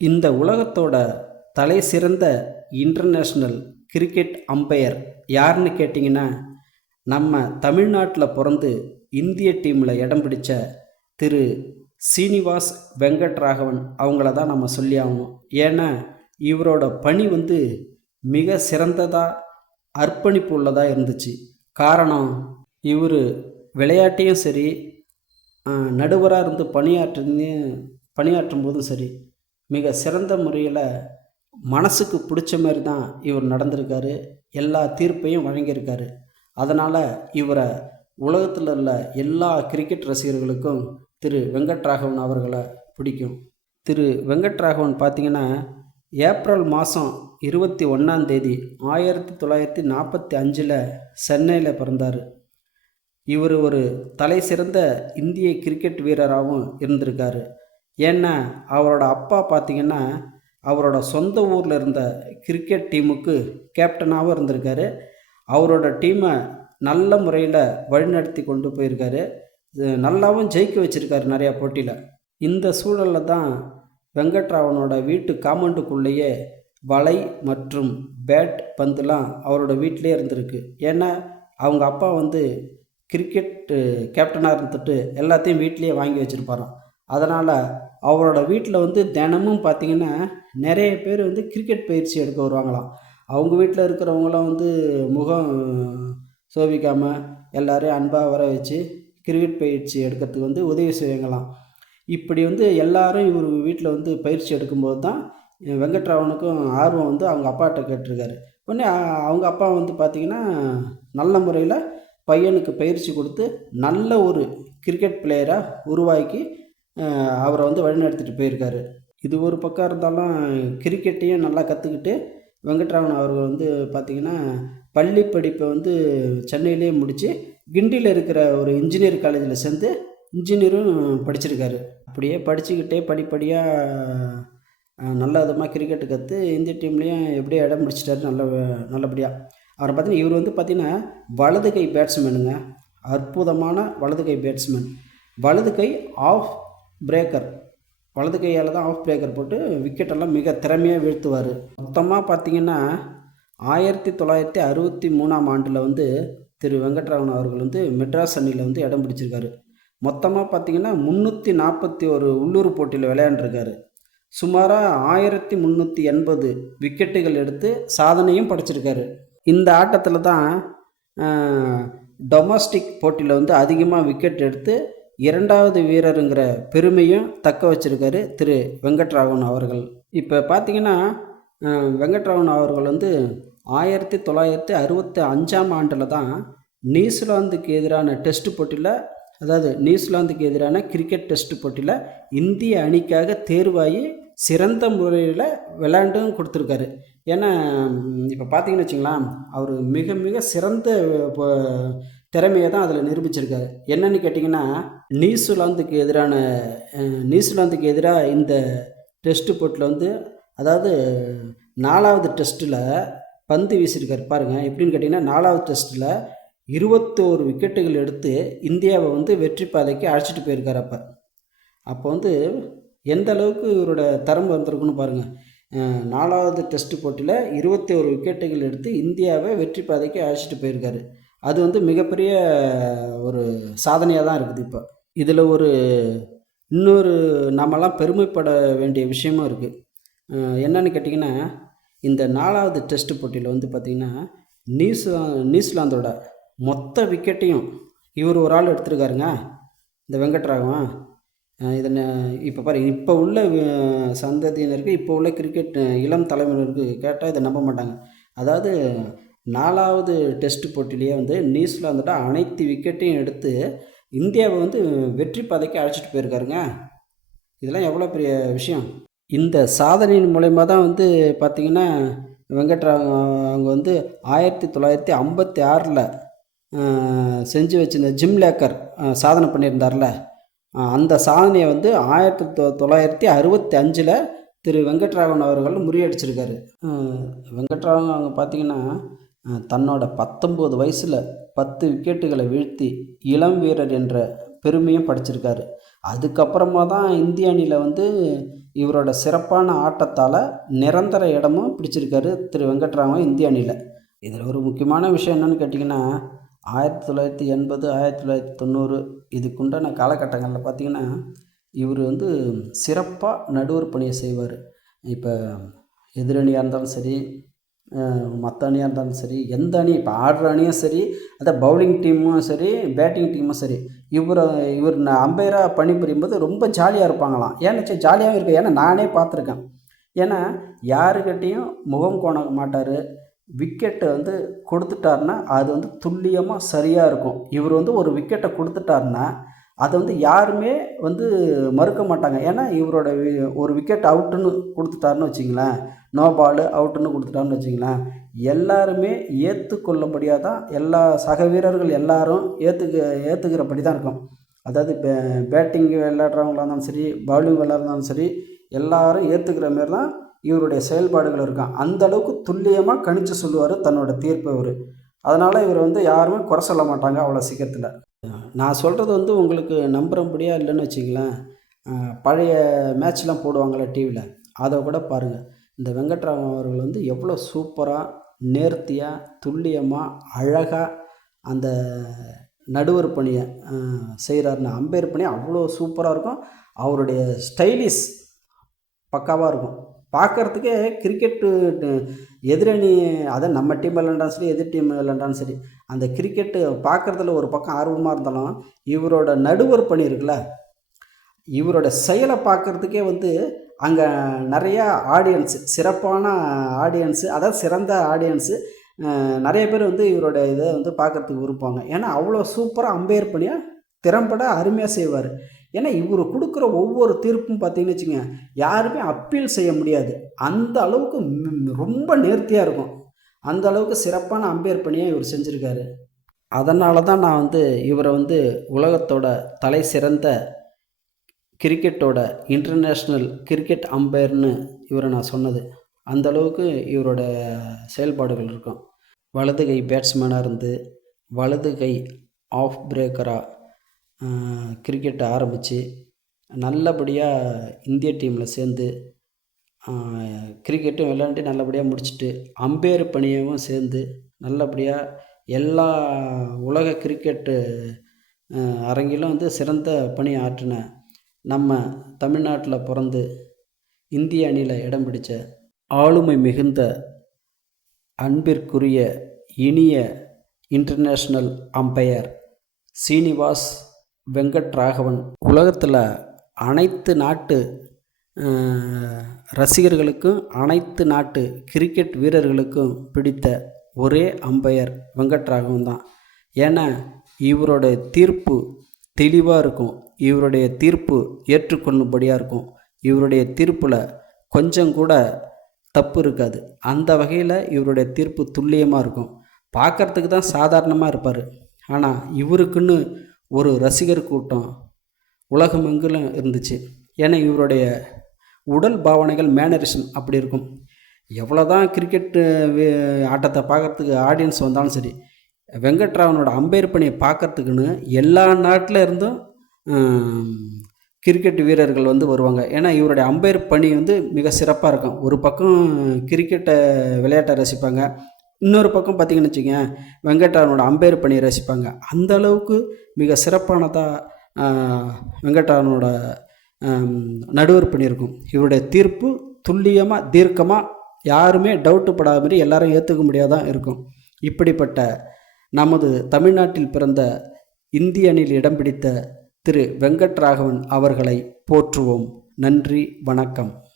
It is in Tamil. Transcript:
இந்த உலகத்தோட தலை சிறந்த இன்டர்நேஷ்னல் கிரிக்கெட் அம்பையர் யாருன்னு கேட்டிங்கன்னா நம்ம தமிழ்நாட்டில் பிறந்து இந்திய டீமில் இடம் பிடித்த திரு சீனிவாஸ் வெங்கட்ராகவன் அவங்கள தான் நம்ம சொல்லி ஆகணும். ஏன்னா இவரோட பணி வந்து மிக சிறந்ததாக அர்ப்பணிப்பு உள்ளதாக இருந்துச்சு. காரணம் இவர் விளையாட்டையும் சரி நடுவராக இருந்து பணியாற்றியும் பணியாற்றும் போதும் சரி மிக சிறந்த முறையில் மனசுக்கு பிடிச்ச மாதிரி தான் இவர் நடந்திருக்காரு. எல்லா தீர்ப்பையும் வழங்கியிருக்காரு. அதனால் இவரை உலகத்தில் உள்ள எல்லா கிரிக்கெட் ரசிகர்களுக்கும் திரு வெங்கட்ராகவன் அவர்களை பிடிக்கும். திரு வெங்கட்ராகவன் பார்த்திங்கன்னா ஏப்ரல் மாதம் இருபத்தி ஒன்றாம் தேதி ஆயிரத்தி தொள்ளாயிரத்தி நாற்பத்தி அஞ்சில் சென்னையில் பிறந்தார். இவர் ஒரு தலை சிறந்த இந்திய கிரிக்கெட் வீரராகவும் இருந்திருக்காரு. ஏன்னா அவரோட அப்பா பார்த்திங்கன்னா அவரோட சொந்த ஊரில் இருந்த கிரிக்கெட் டீமுக்கு கேப்டனாகவும் இருந்திருக்காரு. அவரோட டீமை நல்ல முறையில் வழிநடத்தி கொண்டு போயிருக்காரு. நல்லாவும் ஜெயிக்க வச்சுருக்காரு நிறையா போட்டியில். இந்த சூழலில் தான் வெங்கட்ராவனோட வீட்டு காமௌண்டுக்குள்ளேயே வலை மற்றும் பேட் பந்துலாம் அவரோட வீட்டிலே இருந்திருக்கு. ஏன்னா அவங்க அப்பா வந்து கிரிக்கெட் கேப்டனாக இருந்துட்டு எல்லாத்தையும் வீட்லேயே வாங்கி வச்சுருப்பாராம். அதனால் அவரோட வீட்டில் வந்து தினமும் பார்த்திங்கன்னா நிறைய பேர் வந்து கிரிக்கெட் பயிற்சி எடுக்க வருவாங்களாம். அவங்க வீட்டில் இருக்கிறவங்களாம் வந்து முகம் சோபிக்காமல் எல்லோரையும் அன்பாக வர வச்சு கிரிக்கெட் பயிற்சி எடுக்கிறதுக்கு வந்து உதவி செய்வங்களாம். இப்படி வந்து எல்லாரும் இவர் வீட்டில் வந்து பயிற்சி எடுக்கும்போது தான் வெங்கட்ராவனுக்கும் ஆர்வம் வந்து அவங்க அப்பாட்ட கேட்டிருக்காரு. உடனே அவங்க அப்பா வந்து பார்த்திங்கன்னா நல்ல முறையில் பையனுக்கு பயிற்சி கொடுத்து நல்ல ஒரு கிரிக்கெட் பிளேயராக உருவாக்கி அவரை வந்து வழிநடத்திட்டு போயிருக்காரு. இது ஒரு பக்கம் இருந்தாலும் கிரிக்கெட்டையும் நல்லா கற்றுக்கிட்டு வெங்கட்ராமன் அவர்கள் வந்து பார்த்திங்கன்னா பள்ளி படிப்பை வந்து சென்னையிலே முடித்து கிண்டியில் இருக்கிற ஒரு இன்ஜினியர் காலேஜில் சேர்ந்து இன்ஜினியரும் படிச்சிருக்காரு. அப்படியே படிச்சுக்கிட்டே படிப்படியாக நல்ல விதமாக கிரிக்கெட்டு கற்று இந்திய டீம்லேயும் எப்படியோ இடம் பிடிச்சிட்டாரு நல்ல நல்லபடியாக அவரை பார்த்தீங்கன்னா இவர் வந்து பார்த்திங்கன்னா வலது கை பேட்ஸ்மேனுங்க அற்புதமான வலது கை பேட்ஸ்மேன் வலது கை ஆஃப் பிரேக்கர் வலது கையால் தான் ஆஃப் பிரேக்கர் போட்டு விக்கெட்டெல்லாம் மிக திறமையாக வீழ்த்துவார். மொத்தமாக பார்த்திங்கன்னா ஆயிரத்தி தொள்ளாயிரத்தி அறுபத்தி மூணாம் ஆண்டில் வந்து திரு வெங்கட்ராமன் அவர்கள் வந்து மெட்ராஸ் அணியில் வந்து இடம் பிடிச்சிருக்காரு. மொத்தமாக பார்த்திங்கன்னா முந்நூற்றி நாற்பத்தி ஒரு உள்ளூர் போட்டியில் விளையாண்டுருக்காரு. சுமாராக ஆயிரத்தி முந்நூற்றி எண்பது விக்கெட்டுகள் எடுத்து சாதனையும் படைச்சிருக்காரு. இந்த ஆட்டத்தில் தான் டொமஸ்டிக் போட்டியில் வந்து அதிகமாக விக்கெட் எடுத்து இரண்டாவது வீரருங்கிற பெருமையும் தக்க வச்சிருக்காரு திரு வெங்கட்ராகவன் அவர்கள். இப்போ பார்த்தீங்கன்னா வெங்கட்ராகவன் அவர்கள் வந்து ஆயிரத்தி தொள்ளாயிரத்தி அறுபத்தி அஞ்சாம் ஆண்டில் தான் நியூசிலாந்துக்கு எதிரான டெஸ்ட் போட்டியில் அதாவது நியூசிலாந்துக்கு எதிரான கிரிக்கெட் டெஸ்ட் போட்டியில் இந்திய அணிக்காக தேர்வாகி சிறந்த முறையில் விளையாண்டும் கொடுத்துருக்காரு. ஏன்னா இப்போ பார்த்தீங்கன்னு வச்சுங்களேன் அவர் மிக மிக சிறந்த திறமையை தான் அதில் நிரூபிச்சிருக்காரு. என்னன்னு கேட்டிங்கன்னா நியூசிலாந்துக்கு எதிரான நியூசிலாந்துக்கு எதிராக இந்த டெஸ்ட்டு போட்டில் வந்து அதாவது நாலாவது டெஸ்ட்டில் பந்து வீசியிருக்காரு பாருங்கள் எப்படின்னு கேட்டிங்கன்னா நாலாவது டெஸ்ட்டில் இருபத்தோரு விக்கெட்டுகள் எடுத்து இந்தியாவை வந்து வெற்றி பாதைக்கு அழைச்சிட்டு போயிருக்கார் அப்போ. அப்போ வந்து எந்த அளவுக்கு இவரோட தரம் வந்திருக்குன்னு பாருங்கள் நாலாவது டெஸ்ட் போட்டியில் இருபத்தி ஒரு விக்கெட்டுகள் எடுத்து இந்தியாவை வெற்றி பாதைக்கு அழைச்சிட்டு போயிருக்காரு. அது வந்து மிகப்பெரிய ஒரு சாதனையாக தான் இருக்குது இப்போ. இதில் ஒரு இன்னொரு நாமெல்லாம் பெருமைப்பட வேண்டிய விஷயமும் இருக்குது என்னன்னு கேட்டிங்கன்னா இந்த நாலாவது டெஸ்ட் போட்டியில் வந்து பார்த்திங்கன்னா நியூசிலா நியூசிலாந்தோட மொத்த விக்கெட்டையும் இவர் ஒரு ஆள் எடுத்துருக்காருங்க. இந்த வெங்கட்ராகவன். இதனை இப்போ பாரு இப்போ உள்ள சந்ததியினருக்கு இப்போ உள்ள கிரிக்கெட் இளம் தலைமுறையினருக்கு கேட்டால் இதை நம்ப மாட்டாங்க. அதாவது நாலாவது டெஸ்ட் போட்டியிலேயே வந்து நியூசிலாந்தோட அனைத்து விக்கெட்டையும் எடுத்து இந்தியாவை வந்து வெற்றி பாதைக்கு அழைச்சிட்டு போயிருக்காருங்க. இதெல்லாம் எவ்வளோ பெரிய விஷயம்? இந்த சாதனையின் மூலயமா தான் வந்து பார்த்திங்கன்னா வெங்கட்ரா அவங்க வந்து ஆயிரத்தி தொள்ளாயிரத்தி ஐம்பத்தி ஆறில் செஞ்சு வச்சிருந்த ஜிம் லேக்கர் சாதனை பண்ணியிருந்தார்ல. அந்த சாதனையை வந்து ஆயிரத்தி தொ தொள்ளாயிரத்தி அறுபத்தி அஞ்சில் திரு வெங்கட்ராகவன் அவர்கள் முறியடிச்சிருக்காரு. வெங்கட்ராகவன் அவங்க பார்த்திங்கன்னா தன்னோட பத்தொம்போது வயசில் பத்து விக்கெட்டுகளை வீழ்த்தி இளம் வீரர் என்ற பெருமையும் படிச்சிருக்காரு. அதுக்கப்புறமா தான் இந்திய அணியில் வந்து இவரோட சிறப்பான ஆட்டத்தால் நிரந்தர இடமும் பிடிச்சிருக்காரு திரு வெங்கட்ராமன் இந்திய அணியில். இதில் ஒரு முக்கியமான விஷயம் என்னென்னு கேட்டிங்கன்னா ஆயிரத்தி தொள்ளாயிரத்தி எண்பது ஆயிரத்தி தொள்ளாயிரத்தி தொண்ணூறு இதுக்குண்டான காலகட்டங்களில் பார்த்திங்கன்னா இவர் வந்து சிறப்பாக நடுவர் பணியை செய்வார். இப்போ எதிரணியாக இருந்தாலும் சரி மற்ற அணியாக இருந்தாலும் சரி எந்த அணி இப்போ ஆடுற அணியும் சரி அதை பவுலிங் டீமும் சரி பேட்டிங் டீமும் சரி இவர் இவர் நான் அம்பையராக பணிபுரியும் போது ரொம்ப ஜாலியாக இருப்பாங்களாம். ஏன்னு ஜாலியாகவும் இருக்கு? ஏன்னா நானே பார்த்துருக்கேன். ஏன்னா யாருக்கிட்டேயும் முகம் கோண மாட்டார். விக்கெட்டை வந்து கொடுத்துட்டாருன்னா அது வந்து துல்லியமாக சரியாக இருக்கும். இவர் வந்து ஒரு விக்கெட்டை கொடுத்துட்டாருன்னா அதை வந்து யாருமே வந்து மறுக்க மாட்டாங்க. ஏன்னா இவரோட ஒரு விக்கெட் அவுட்டுன்னு கொடுத்துட்டாருன்னு வச்சிங்களேன். நோ பால் அவுட்டுன்னு கொடுத்துட்டான்னு வச்சிங்களேன் எல்லாருமே ஏற்றுக்கொள்ளும்படியாக தான் எல்லா சக வீரர்கள் எல்லாரும் ஏற்றுக்க ஏற்றுக்கிறபடி தான் இருக்கும். அதாவது பே பேட்டிங் விளையாடுறவங்களாக இருந்தாலும் சரி பவுலிங் விளையாடுறதாலும் சரி எல்லாரும் ஏற்றுக்கிற மாரி தான் இவருடைய செயல்பாடுகள் இருக்கும். அந்த அளவுக்கு துல்லியமாக கணிச்சு சொல்லுவார் தன்னோட தீர்ப்பு இவர் அதனால் இவர் வந்து யாருமே குறை சொல்ல மாட்டாங்க அவ்வளோ சீக்கிரத்தில். நான் சொல்கிறது வந்து உங்களுக்கு நம்புகிறபடியாக இல்லைன்னு வச்சிங்களேன் பழைய மேட்ச்லாம் போடுவாங்களே டிவியில் அதை கூட பாருங்கள் இந்த வெங்கட்ராமன் அவர்கள் வந்து எவ்வளோ சூப்பராக நேர்த்தியாக துல்லியமாக அழகாக அந்த நடுவர் பணியை செய்கிறாருன்னு அம்பையர் பணி அவ்வளோ சூப்பராக இருக்கும். அவருடைய ஸ்டைலிஷ் பக்காவாக இருக்கும். பார்க்குறதுக்கே கிரிக்கெட்டு எதிரணி அதை நம்ம டீம் விளாண்டாலும் சரி எதிர் டீம் விளாண்டாலும் சரி அந்த கிரிக்கெட்டு பார்க்குறதுல ஒரு பக்கம் ஆர்வமாக இருந்தாலும் இவரோட நடுவர் பணி இருக்குல்ல இவரோட செயலை பார்க்குறதுக்கே வந்து அங்கே நிறையா ஆடியன்ஸு சிறப்பான ஆடியன்ஸு அதாவது சிறந்த ஆடியன்ஸு நிறைய பேர் வந்து இவரோட இதை வந்து பார்க்குறதுக்கு விருப்பாங்க ஏன்னா அவ்வளோ சூப்பராக அம்பையர் பண்ணியாக திறம்பட அருமையாக செய்வார். ஏன்னா இவர் கொடுக்குற ஒவ்வொரு தீர்ப்பும் பார்த்தீங்கன்னு வச்சுங்க யாருமே அப்பீல் செய்ய முடியாது. அந்த அளவுக்கு ரொம்ப நேர்த்தியாக இருக்கும். அந்த அளவுக்கு சிறப்பான அம்பையர் பணியாக இவர் செஞ்சுருக்காரு. அதனால தான் நான் வந்து இவரை வந்து உலகத்தோட தலை சிறந்த கிரிக்கெட்டோட இன்டர்நேஷ்னல் கிரிக்கெட் அம்பையர்னு இவரை நான் சொன்னது. அந்த அளவுக்கு இவரோட செயல்பாடுகள் இருக்கும். வலது கை பேட்ஸ்மேனாக இருந்து வலது கை ஆஃப் பிரேக்கராக கிரிக்கெட்டை ஆரம்பித்து நல்லபடியாக இந்திய டீமில் சேர்ந்து கிரிக்கெட்டும் விளையாண்டு நல்லபடியாக முடிச்சுட்டு அம்பேர் பணியவும் சேர்ந்து நல்லபடியாக எல்லா உலக கிரிக்கெட்டு அரங்கிலும் வந்து சிறந்த பணி ஆற்றின நம்ம தமிழ்நாட்டில் பிறந்து இந்திய அணியில் இடம் பிடித்த ஆளுமை மிகுந்த அன்பிற்குரிய இனிய இன்டர்நேஷ்னல் அம்பையர் சீனிவாஸ் வெங்கட் ராகவன் உலகத்தில் அனைத்து நாட்டு ரசிகர்களுக்கும் அனைத்து நாட்டு கிரிக்கெட் வீரர்களுக்கும் பிடித்த ஒரே அம்பையர் வெங்கட்ராகவன் தான். ஏன்னா இவரோட தீர்ப்பு தெளிவாக இருக்கும். இவருடைய தீர்ப்பு ஏற்றுக்கொள்ளும்படியாக இருக்கும். இவருடைய தீர்ப்பில் கொஞ்சம் கூட தப்பு இருக்காது. அந்த வகையில் இவருடைய தீர்ப்பு துல்லியமாக இருக்கும். பார்க்குறதுக்கு தான் சாதாரணமாக இருப்பார். ஆனால் இவருக்குன்னு ஒரு ரசிகர் கூட்டம் உலகமெங்கிலும் இருந்துச்சு. ஏன்னா இவருடைய உடல் பாவனைகள் மேனரிசம் அப்படி இருக்கும். எவ்வளோ தான் கிரிக்கெட்டு ஆட்டத்தை பார்க்குறதுக்கு ஆடியன்ஸ் வந்தாலும் சரி வெங்கட்ராவனோட அம்பையர் பணியை பார்க்கறதுக்குன்னு எல்லா நாட்டில் இருந்தும் கிரிக்கெட் வீரர்கள் வந்து வருவாங்க. ஏன்னா இவருடைய அம்பையர் பணி வந்து மிக சிறப்பாக இருக்கும். ஒரு பக்கம் கிரிக்கெட்டை விளையாட்டை ரசிப்பாங்க. இன்னொரு பக்கம் பார்த்திங்கன்னு வச்சுக்கோங்க வெங்கட்ராவனோட அம்பையர் பணியை ரசிப்பாங்க. அந்த அளவுக்கு மிக சிறப்பானதாக வெங்கட்ராவனோட நடுவர் பண்ணியிருக்கும் இவருடைய தீர்ப்பு துல்லியமாக தீர்க்கமாக யாருமே டவுட்டு படாத மாதிரி எல்லாரும் ஏற்றுக்க முடியாதான் இருக்கும். இப்படிப்பட்ட நமது தமிழ்நாட்டில் பிறந்த இந்திய அணியில் இடம் பிடித்த திரு வெங்கட்ராகவன் அவர்களை போற்றுவோம். நன்றி வணக்கம்.